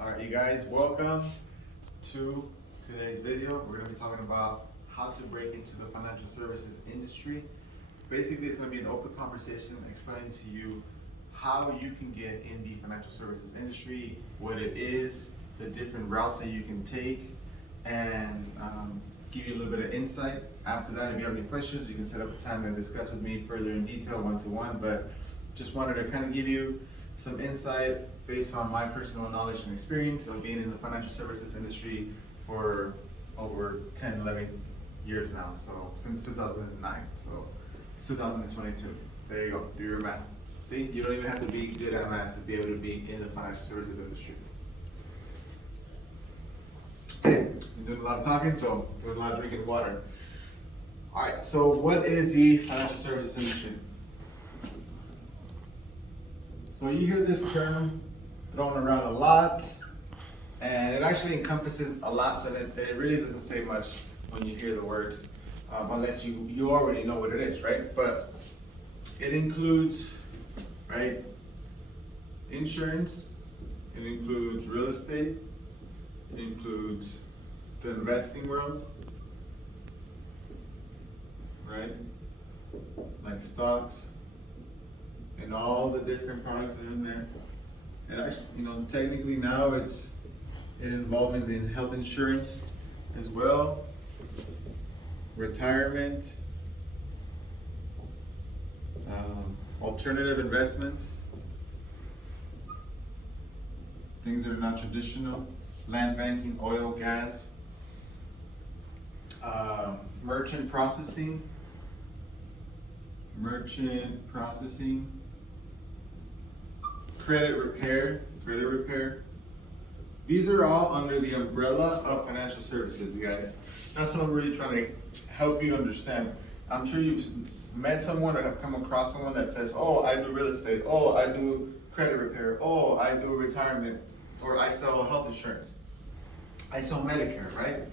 All right, you guys, welcome to today's video. We're going to be talking about how to break into the financial services industry. Basically, it's going to be an open conversation explaining to you how you can get in the financial services industry, what it is, the different routes that you can take, and give you a little bit of insight. After that, if you have any questions, you can set up a time and discuss with me further in detail, one-to-one, but just wanted to kind of give you some insight based on my personal knowledge and experience of being in the financial services industry for over 10, 11 years now. So since 2009, so it's 2022. There you go, do your math. See, you don't even have to be good at math to be able to be in the financial services industry. Hey, you're doing a lot of talking, so doing a lot of drinking water. All right, so what is the financial services industry? So you hear this term thrown around a lot, and it actually encompasses a lot, so that it really doesn't say much when you hear the words, unless you already know what it is, right? But it includes, right, insurance, it includes real estate, it includes the investing world, right, like stocks, and all the different products that are in there. And actually, technically now it's involving in health insurance as well, retirement, alternative investments, things that are not traditional, land banking, oil, gas, merchant processing, credit repair. These are all under the umbrella of financial services, you guys. That's what I'm really trying to help you understand. I'm sure you've met someone or have come across someone that says, oh, I do real estate, oh, I do credit repair, oh, I do retirement, or I sell health insurance, I sell Medicare, right?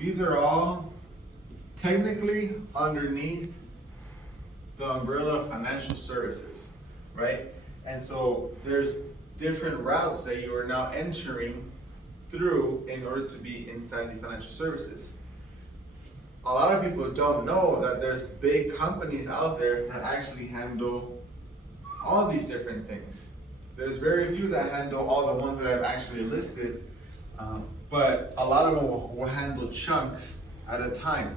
These are all technically underneath the umbrella of financial services, right? And so there's different routes that you are now entering through in order to be inside the financial services. A lot of people don't know that there's big companies out there that actually handle all these different things. There's very few that handle all the ones that I've actually listed, but a lot of them will handle chunks at a time.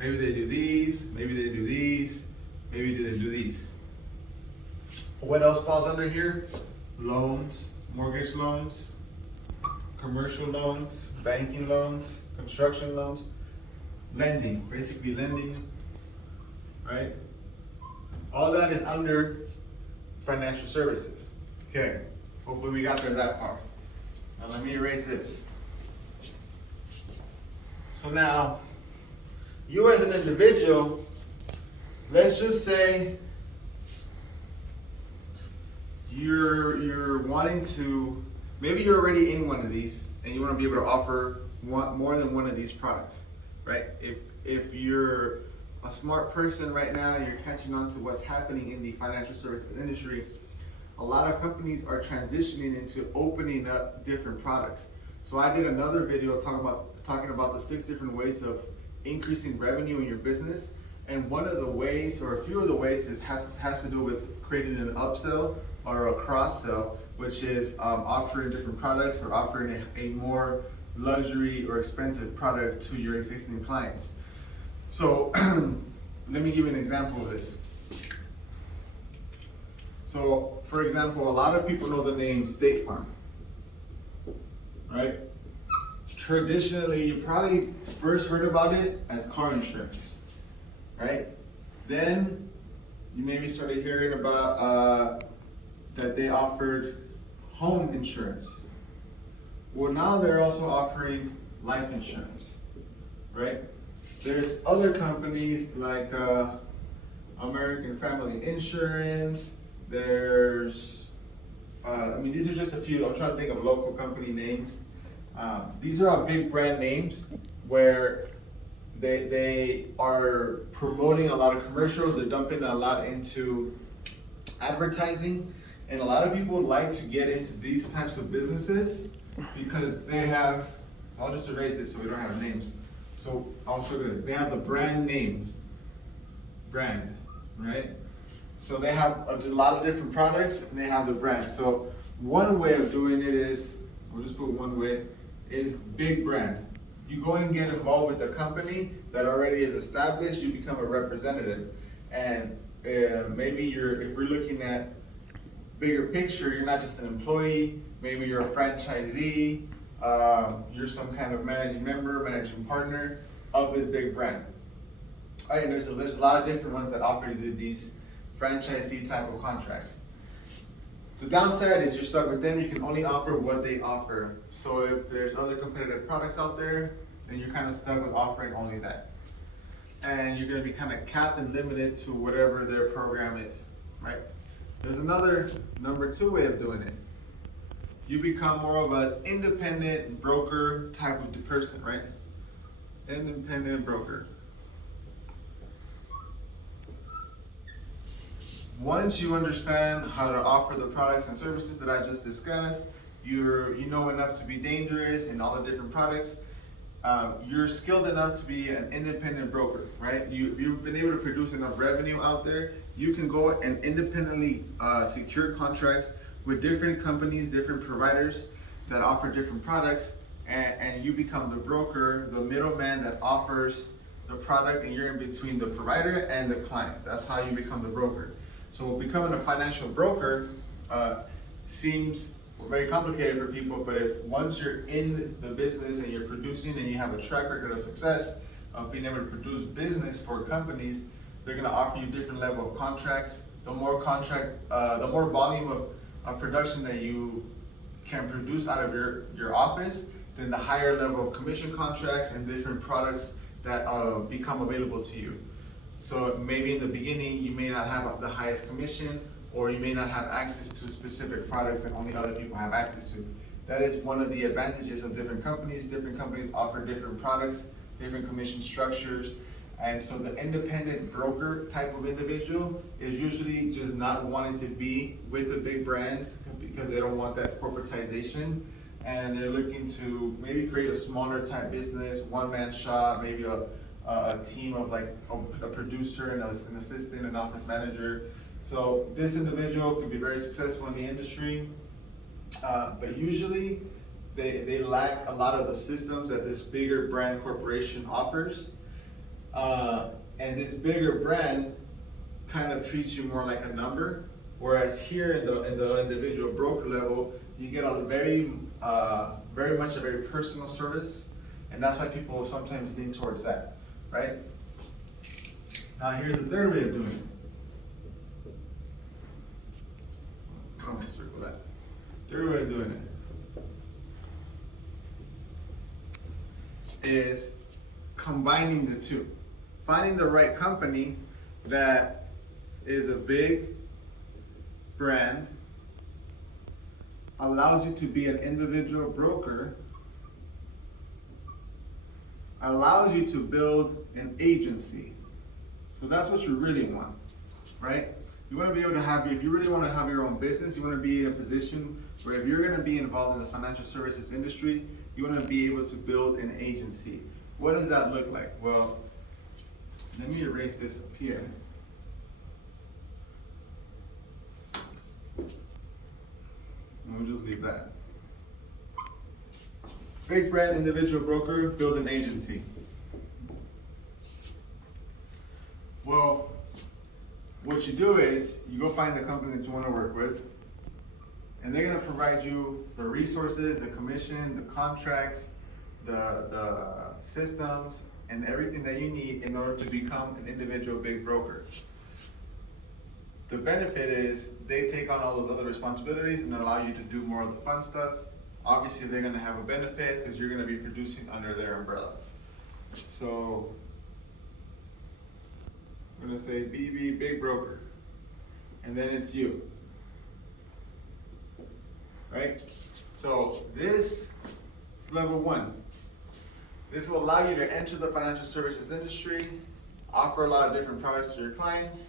Maybe they do these, maybe they do these, maybe they do these. What else falls under here? Loans, mortgage loans, commercial loans, banking loans, construction loans, lending, basically lending, right? All that is under financial services. Okay, hopefully we got there that far. Now let me erase this. So now, you as an individual, let's just say you're wanting to, maybe you're already in one of these and you want to be able to offer more than one of these products, right? If you're a smart person right now, you're catching on to what's happening in the financial services industry, a lot of companies are transitioning into opening up different products. So I did another video talking about the 6 different ways of increasing revenue in your business. And one of the ways, or a few of the ways, has to do with creating an upsell or a cross-sell, which is offering different products or offering a more luxury or expensive product to your existing clients. So let me give you an example of this. So for example, a lot of people know the name State Farm, right? Traditionally, you probably first heard about it as car insurance, right? Then you maybe started hearing about that they offered home insurance. Well, now they're also offering life insurance, right? There's other companies like American Family Insurance. There's, these are just a few. I'm trying to think of local company names. These are all big brand names where they are promoting a lot of commercials. They're dumping a lot into advertising, And a lot of people like to get into these types of businesses because they have, I'll just erase it so we don't have names. So also this, they have the brand name, right? So they have a lot of different products and they have the brand. So one way of doing it is, we'll just put one way, is big brand. You go and get involved with a company that already is established, you become a representative. And maybe if we're looking at bigger picture, you're not just an employee, maybe you're a franchisee, you're some kind of managing member, managing partner of this big brand. All right, and there's a lot of different ones that offer you these franchisee type of contracts. The downside is you're stuck with them, you can only offer what they offer. So if there's other competitive products out there, then you're kind of stuck with offering only that. And you're gonna be kind of capped and limited to whatever their program is, right? There's another number 2 way of doing it. You become more of an independent broker type of person, right? Independent broker. Once you understand how to offer the products and services that I just discussed, you know enough to be dangerous in all the different products. You're skilled enough to be an independent broker, right? You've been able to produce enough revenue out there. You can go and independently secure contracts with different companies, different providers that offer different products, and you become the broker, the middleman that offers the product, and you're in between the provider and the client. That's how you become the broker. So becoming a financial broker seems very complicated for people, but if once you're in the business and you're producing and you have a track record of success of being able to produce business for companies, they're going to offer you different level of contracts. The more volume of production that you can produce out of your office, then the higher level of commission contracts and different products that become available to you. So maybe in the beginning, you may not have the highest commission, or you may not have access to specific products that only other people have access to. That is one of the advantages of different companies. Different companies offer different products, different commission structures. And so the independent broker type of individual is usually just not wanting to be with the big brands because they don't want that corporatization. And they're looking to maybe create a smaller type business, one-man shop, maybe a team of like a producer and an assistant, an office manager. So this individual can be very successful in the industry, but usually they lack a lot of the systems that this bigger brand corporation offers. And this bigger brand kind of treats you more like a number, whereas here in the individual broker level, you get a very much a very personal service, and that's why people sometimes lean towards that, right? Now here's the third way of doing it. I'm gonna circle that. Third way of doing it is combining the two. Finding the right company that is a big brand, allows you to be an individual broker, allows you to build an agency. So that's what you really want, right? You want to be able to have, if you really want to have your own business, you want to be in a position where if you're going to be involved in the financial services industry, you want to be able to build an agency. What does that look like? Well, let me erase this up here. And we'll just leave that. Big brand, individual broker, build an agency. Well, what you do is you go find the company that you want to work with, and they're going to provide you the resources, the commission, the contracts, the systems, and everything that you need in order to become an individual big broker. The benefit is they take on all those other responsibilities and allow you to do more of the fun stuff. Obviously, they're going to have a benefit because you're going to be producing under their umbrella. So I'm going to say BB, big broker, and then it's you, right? So this is level 1. This will allow you to enter the financial services industry, offer a lot of different products to your clients,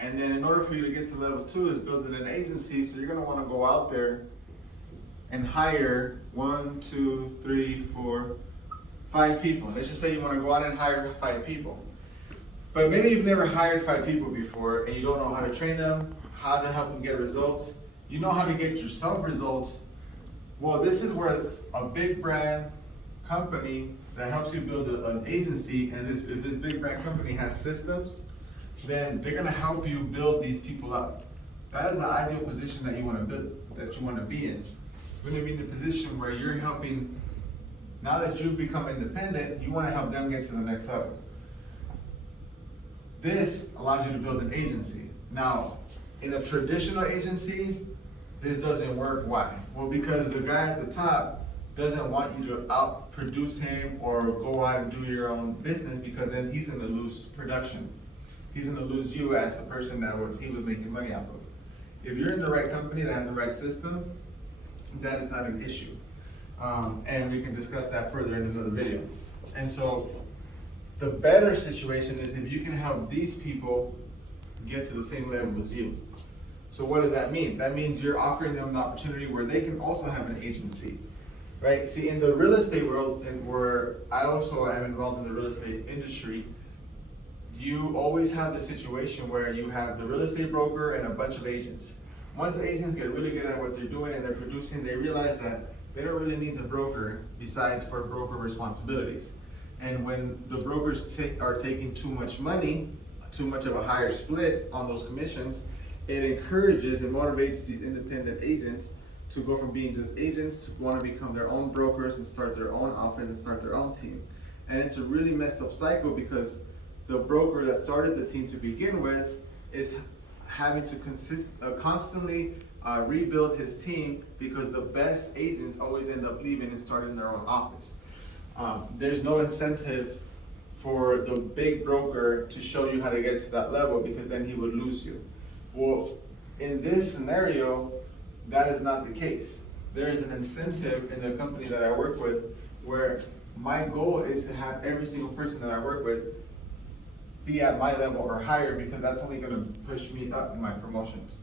And then in order for you to get to level 2 is building an agency. So you're gonna wanna go out there and hire 1, 2, 3, 4, 5 people. Let's just say you wanna go out and hire 5 people. But maybe you've never hired 5 people before and you don't know how to train them, how to help them get results. You know how to get yourself results. Well, this is where a big brand company that helps you build an agency, and if this big brand company has systems, then they're gonna help you build these people up. That is the ideal position that you wanna build, that you wanna be in. You're gonna be in a position where you're helping, now that you've become independent, you wanna help them get to the next level. This allows you to build an agency. Now, in a traditional agency, this doesn't work. Why? Well, because the guy at the top doesn't want you to outproduce him or go out and do your own business, because then he's gonna lose production. He's gonna lose you as a person that he was making money off of. If you're in the right company that has the right system, that is not an issue. And we can discuss that further in another video. And so the better situation is if you can help these people get to the same level as you. So what does that mean? That means you're offering them an opportunity where they can also have an agency, right? See, in the real estate world, and where I also am involved in the real estate industry, you always have the situation where you have the real estate broker and a bunch of agents. Once the agents get really good at what they're doing and they're producing, they realize that they don't really need the broker besides for broker responsibilities. And when the brokers are taking too much money, too much of a higher split on those commissions, it encourages and motivates these independent agents to go from being just agents to want to become their own brokers and start their own office and start their own team. And it's a really messed up cycle, because the broker that started the team to begin with is having to constantly rebuild his team, because the best agents always end up leaving and starting their own office. There's no incentive for the big broker to show you how to get to that level, because then he would lose you. Well, in this scenario, that is not the case. There is an incentive in the company that I work with where my goal is to have every single person that I work with be at my level or higher, because that's only going to push me up in my promotions.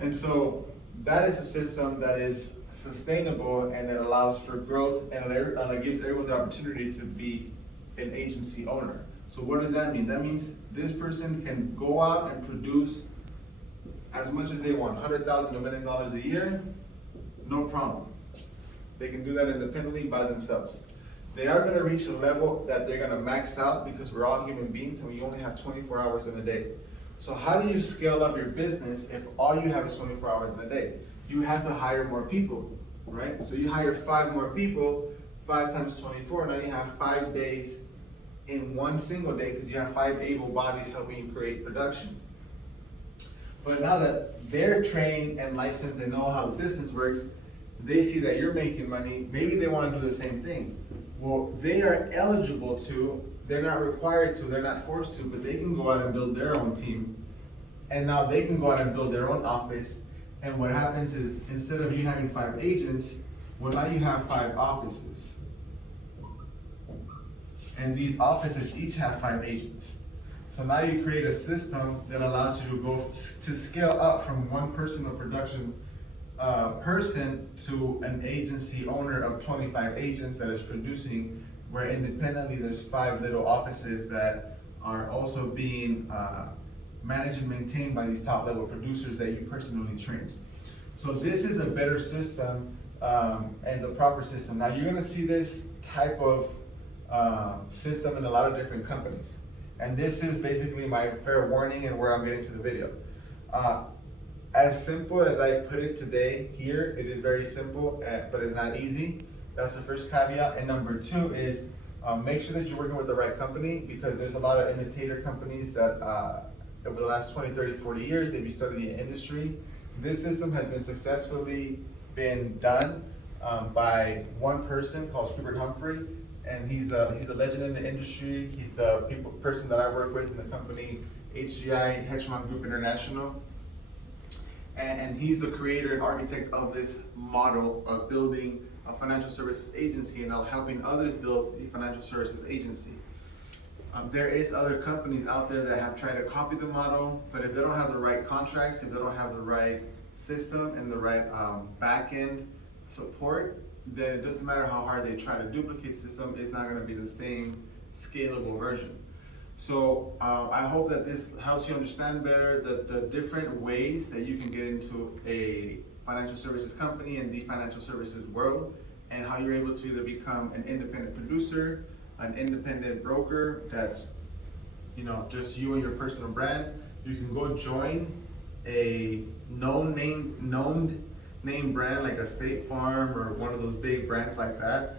And so that is a system that is sustainable and that allows for growth, and it gives everyone the opportunity to be an agency owner. So what does that mean? That means this person can go out and produce as much as they want, $100,000 to $1 million a year, no problem. They can do that independently by themselves. They are going to reach a level that they're going to max out, because we're all human beings and we only have 24 hours in a day. So how do you scale up your business if all you have is 24 hours in a day? You have to hire more people, right? So you hire 5 more people, 5 times 24, now you have 5 days in one single day, because you have 5 able bodies helping you create production. But now that they're trained and licensed and know how the business works, they see that you're making money, maybe they want to do the same thing. Well, they are eligible to, they're not required to, they're not forced to, but they can go out and build their own team. And now they can go out and build their own office. And what happens is, instead of you having 5 agents, well, now you have 5 offices. And these offices each have 5 agents. So now you create a system that allows you to scale up from one personal production person to an agency owner of 25 agents that is producing, where independently there's 5 little offices that are also being managed and maintained by these top level producers that you personally trained. So this is a better system and the proper system. Now you're gonna see this type of system in a lot of different companies. And this is basically my fair warning and where I'm getting to the video. As simple as I put it today here, it is very simple, but it's not easy. That's the first caveat. And number 2 is make sure that you're working with the right company, because there's a lot of imitator companies that over the last 20, 30, 40 years, they've been studying the industry. This system has been successfully done by one person called Hubert Humphrey. And he's a legend in the industry. He's the person that I work with in the company HGI Hedgehog Group International. And he's the creator and architect of this model of building a financial services agency and now helping others build a financial services agency. There is other companies out there that have tried to copy the model, but if they don't have the right contracts, if they don't have the right system and the right back end support, then it doesn't matter how hard they try to duplicate system, it's not gonna be the same scalable version. So I hope that this helps you understand better the different ways that you can get into a financial services company and the financial services world, and how you're able to either become an independent producer, an independent broker that's, you know, just you and your personal brand. You can go join a known name brand like a State Farm or one of those big brands like that.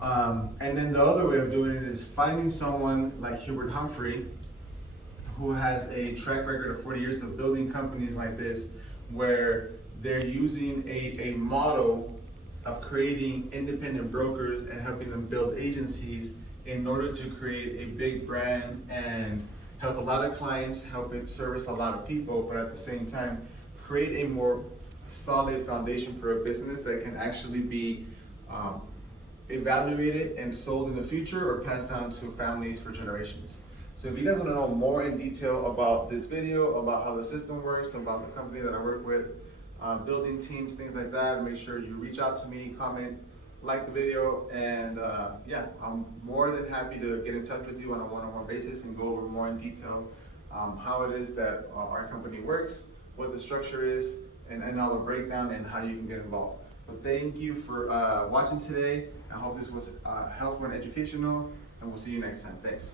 And then the other way of doing it is finding someone like Hubert Humphrey, who has a track record of 40 years of building companies like this, where they're using a model of creating independent brokers and helping them build agencies in order to create a big brand and help a lot of clients, help it service a lot of people, but at the same time, create a more solid foundation for a business that can actually be evaluated and sold in the future or passed down to families for generations. So if you guys want to know more in detail about this video, about how the system works, about the company that I work with, building teams, things like that, make sure you reach out to me, comment, like the video, and yeah, I'm more than happy to get in touch with you on a one-on-one basis and go over more in detail how it is that our company works, what the structure is, and all the breakdown and how you can get involved. But thank you for watching today. I hope this was helpful and educational, and we'll see you next time. Thanks.